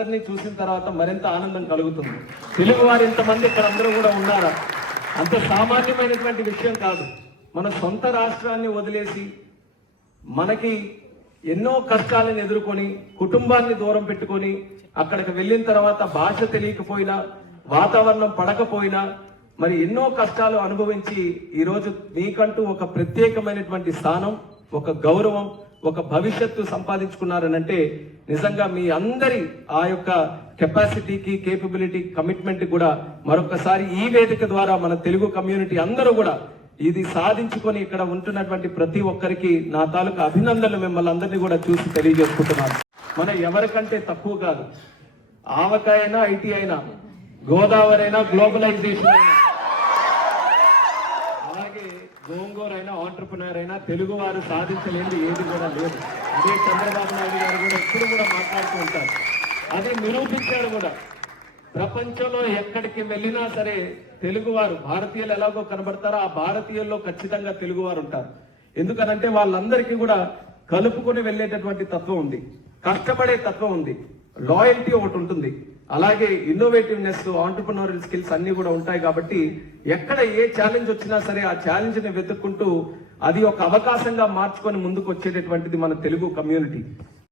అందరినీ చూసిన తర్వాత మరింత ఆనందం కలుగుతుంది. తెలుగు వారు ఇంతమంది ఇక్కడ అందరూ కూడా ఉన్నారా, అంత సామాన్యమైనటువంటి విషయం కాదు. మన సొంత రాష్ట్రాన్ని వదిలేసి మనకి ఎన్నో కష్టాలను ఎదుర్కొని కుటుంబాన్ని దూరం పెట్టుకొని అక్కడికి వెళ్ళిన తర్వాత భాష తెలియకపోయినా వాతావరణం పడకపోయినా మరి ఎన్నో కష్టాలు అనుభవించి ఈరోజు మీకంటూ ఒక ప్రత్యేకమైనటువంటి స్థానం, ఒక గౌరవం, ఒక భవిష్యత్తు సంపాదించుకున్నారనంటే నిజంగా మీ అందరి ఆ యొక్క కెపాసిటీకి, కేపబిలిటీ, కమిట్మెంట్ కూడా మరొకసారి ఈ వేదిక ద్వారా మన తెలుగు కమ్యూనిటీ అందరూ కూడా ఇది సాధించుకొని ఇక్కడ ఉంటున్నటువంటి ప్రతి ఒక్కరికి నా తాలూకా అభినందనలు మిమ్మల్ని అందరినీ కూడా చూసి తెలియజేసుకుంటున్నాను. మన ఎవరికంటే తక్కువ కాదు. ఆవకాయ అయినా, ఐటీ అయినా, గోదావరి అయినా, గ్లోబలైజేషన్ అయినా, అలాగే గోంగూర అయినా, ఆంటర్ప్రినర్ అయినా తెలుగు వారు సాధించలేనిది ఏది కూడా లేదు. అదే చంద్రబాబు నాయుడు గారు కూడా ఎప్పుడు కూడా మాట్లాడుతూ ఉంటారు. అది నిరూపించారు కూడా. ప్రపంచంలో ఎక్కడికి వెళ్ళినా సరే తెలుగువారు, భారతీయులు ఎలాగో కనబడతారో ఆ భారతీయుల్లో ఖచ్చితంగా తెలుగువారు ఉంటారు. ఎందుకనంటే వాళ్ళందరికీ కూడా కలుపుకొని వెళ్ళేటటువంటి తత్వం ఉంది, కష్టపడే తత్వం ఉంది, లాయల్టీ ఒకటి ఉంటుంది, అలాగే ఇన్నోవేటివ్నెస్, ఆంటర్ప్రినోరియల్ స్కిల్స్ అన్ని కూడా ఉంటాయి. కాబట్టి ఎక్కడ ఏ ఛాలెంజ్ వచ్చినా సరే ఆ ఛాలెంజ్ ని వెతుక్కుంటూ అది ఒక అవకాశంగా మార్చుకొని ముందుకు వచ్చేటటువంటిది మన తెలుగు కమ్యూనిటీ.